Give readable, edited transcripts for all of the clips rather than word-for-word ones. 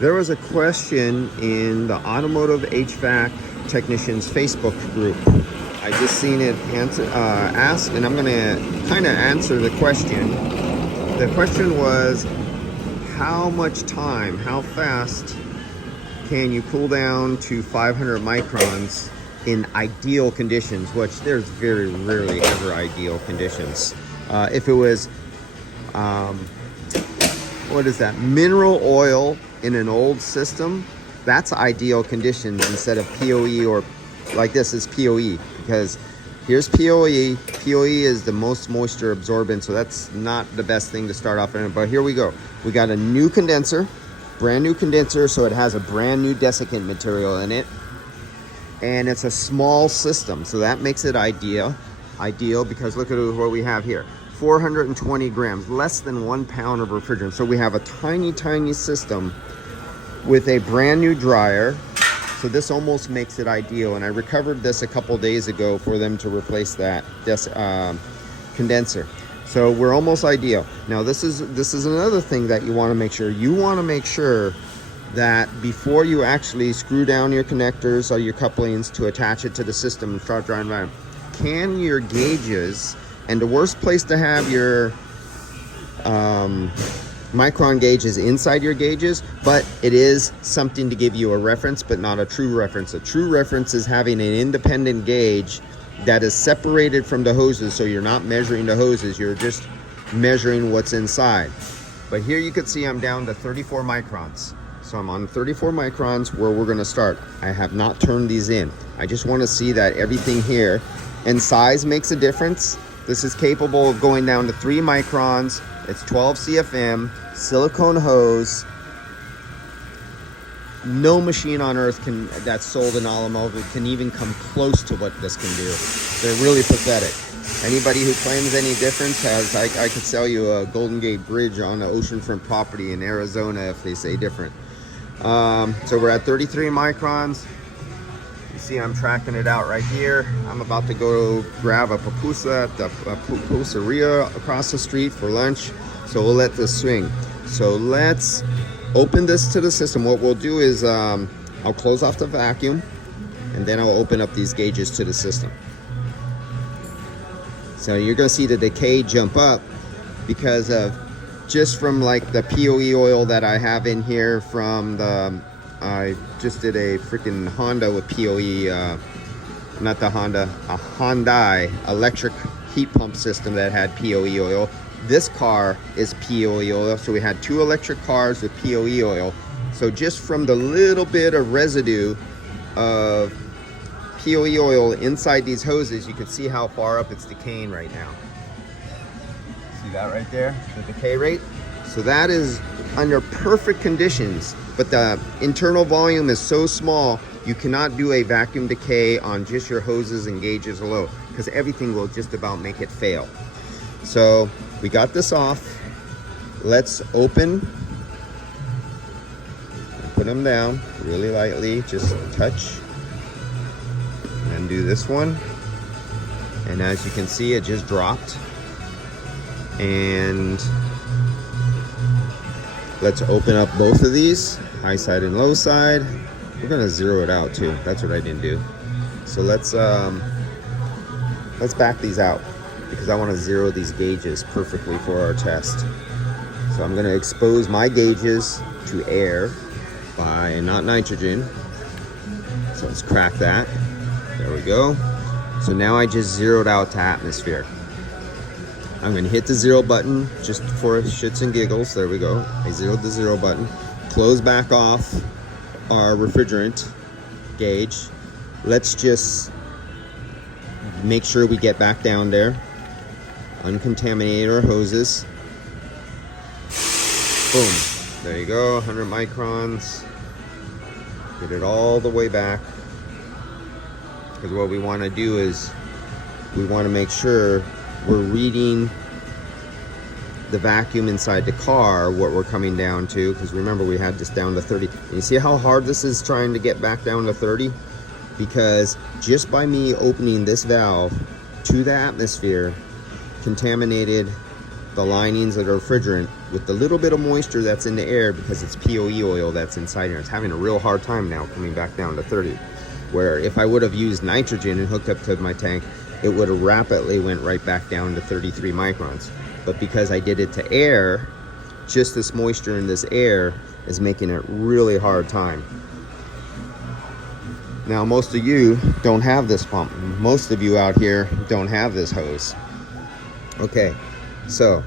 There was a question in the Automotive HVAC Technicians Facebook group. I just seen it asked, and I'm going to kind of answer the question. The question was, how much time, how fast can you cool down to 500 microns in ideal conditions, which there's very rarely ever ideal conditions. If it was, what is that, mineral oil in an old system, that's ideal conditions instead of POE, or like this is POE, because here's POE. POE is the most moisture absorbent, so that's not the best thing to start off in. But here we go. We got a new condenser, brand new condenser, so it has a brand new desiccant material in it. And it's a small system, so that makes it ideal because look at what we have here. 420 grams, less than 1 pound of refrigerant. So we have a tiny system with a brand new dryer. So this almost makes it ideal. And I recovered this a couple days ago for them to replace that condenser. So we're almost ideal. Now this is another thing that you want to make sure. You want to make sure that before you actually screw down your connectors or your couplings to attach it to the system and start drying around, can your gauges, and the worst place to have your micron gauge is inside your gauges, but it is something to give you a reference, but not a true reference. A true reference is having an independent gauge that is separated from the hoses, so you're not measuring the hoses, you're just measuring what's inside. But here you can see I'm down to 34 microns. So I'm on 34 microns where we're gonna start. I have not turned these in. I just wanna see that everything here, and size makes a difference. This is capable of going down to 3 microns. It's 12 CFM, silicone hose. No machine on earth that's sold in automotive can even come close to what this can do. They're really pathetic. Anybody who claims any difference I could sell you a Golden Gate Bridge on an oceanfront property in Arizona if they say different. So we're at 33 microns. You see I'm tracking it out right here. I'm about to go grab a pupusa at the pupuseria across the street for lunch. So we'll let this swing. So let's open this to the system. What we'll do is I'll close off the vacuum and then I'll open up these gauges to the system. So you're gonna see the decay jump up because of just from like the POE oil that I have in here from the, I just did a freaking Honda with POE, not the Honda, a Hyundai electric heat pump system that had POE oil. This car is POE oil, so we had 2 electric cars with POE oil. So just from the little bit of residue of POE oil inside these hoses, you can see how far up it's decaying right now. See that right there, the decay rate? So that is under perfect conditions, but the internal volume is so small, you cannot do a vacuum decay on just your hoses and gauges alone, because everything will just about make it fail. So we got this off. Let's open, put them down really lightly, just touch, and do this one. And as you can see, it just dropped. And let's open up both of these, high side and low side. We're gonna zero it out too. That's what I didn't do. So let's back these out because I want to zero these gauges perfectly for our test. So I'm gonna expose my gauges to air by not nitrogen. So let's crack that. There we go. So now I just zeroed out to atmosphere. I'm going to hit the 0 button just for shits and giggles. There we go. I zeroed the 0 button. Close back off our refrigerant gauge. Let's just make sure we get back down there. Uncontaminate our hoses. Boom. There you go. 100 microns. Get it all the way back. Because what we want to do is we want to make sure we're reading the vacuum inside the car, what we're coming down to, because remember we had this down to 30. And you see how hard this is trying to get back down to 30? Because just by me opening this valve to the atmosphere, contaminated the linings of the refrigerant with the little bit of moisture that's in the air, because it's POE oil that's inside here. It's having a real hard time now coming back down to 30. Where if I would have used nitrogen and hooked up to my tank, it would have rapidly went right back down to 33 microns. But because I did it to air, just this moisture in this air is making it really hard time. Now, most of you don't have this pump. Most of you out here don't have this hose. Okay, so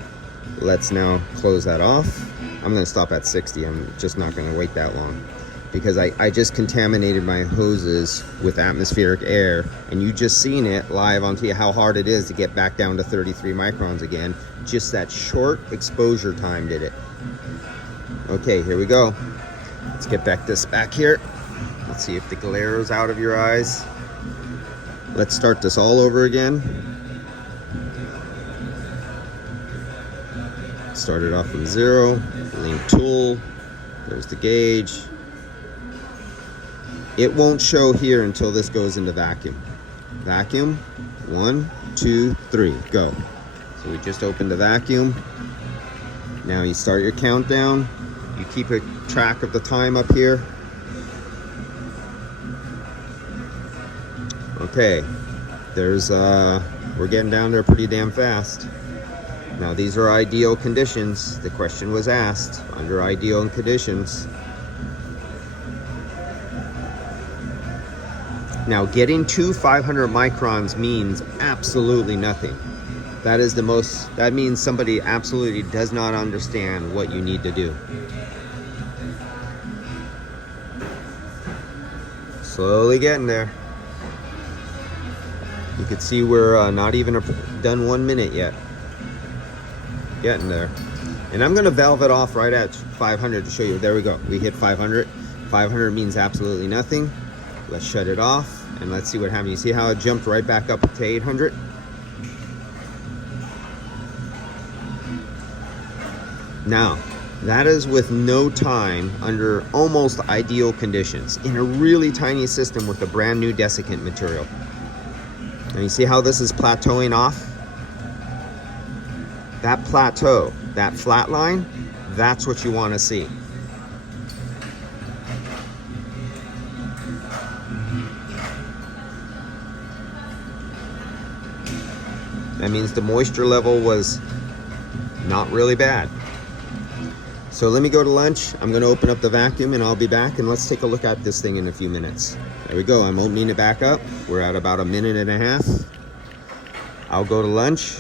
let's now close that off. I'm gonna stop at 60. I'm just not gonna wait that long, because I just contaminated my hoses with atmospheric air, and you just seen it live on TV how hard it is to get back down to 33 microns again. Just that short exposure time did it. Okay, here we go. Let's get this back here. Let's see if the glare is out of your eyes. Let's start this all over again. Start it off from 0, link tool, there's the gauge. It won't show here until this goes into vacuum. Vacuum, 1, 2, 3, go. So we just opened the vacuum. Now you start your countdown. You keep a track of the time up here. Okay, we're getting down there pretty damn fast. Now these are ideal conditions. The question was asked, under ideal conditions. Now getting to 500 microns means absolutely nothing. That means somebody absolutely does not understand what you need to do. Slowly getting there. You can see we're not even done 1 minute yet. Getting there. And I'm gonna valve it off right at 500 to show you. There we go, we hit 500. 500 means absolutely nothing. Let's shut it off and let's see what happens. You see how it jumped right back up to 800? Now, that is with no time, under almost ideal conditions, in a really tiny system with a brand new desiccant material. And you see how this is plateauing off? That plateau, that flat line, that's what you want to see. That means the moisture level was not really bad. So let me go to lunch. I'm going to open up the vacuum and I'll be back, and let's take a look at this thing in a few minutes. There we go. I'm opening it back up. We're at about 1.5 minutes. I'll go to lunch,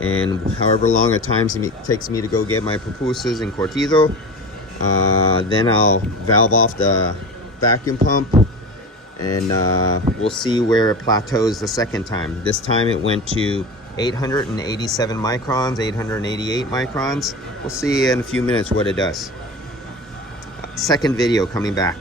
and however long it takes me to go get my pupusas and cortizo, then I'll valve off the vacuum pump, and we'll see where it plateaus the second time. This time it went to 887 microns, 888 microns. We'll see in a few minutes what it does. Second video coming back.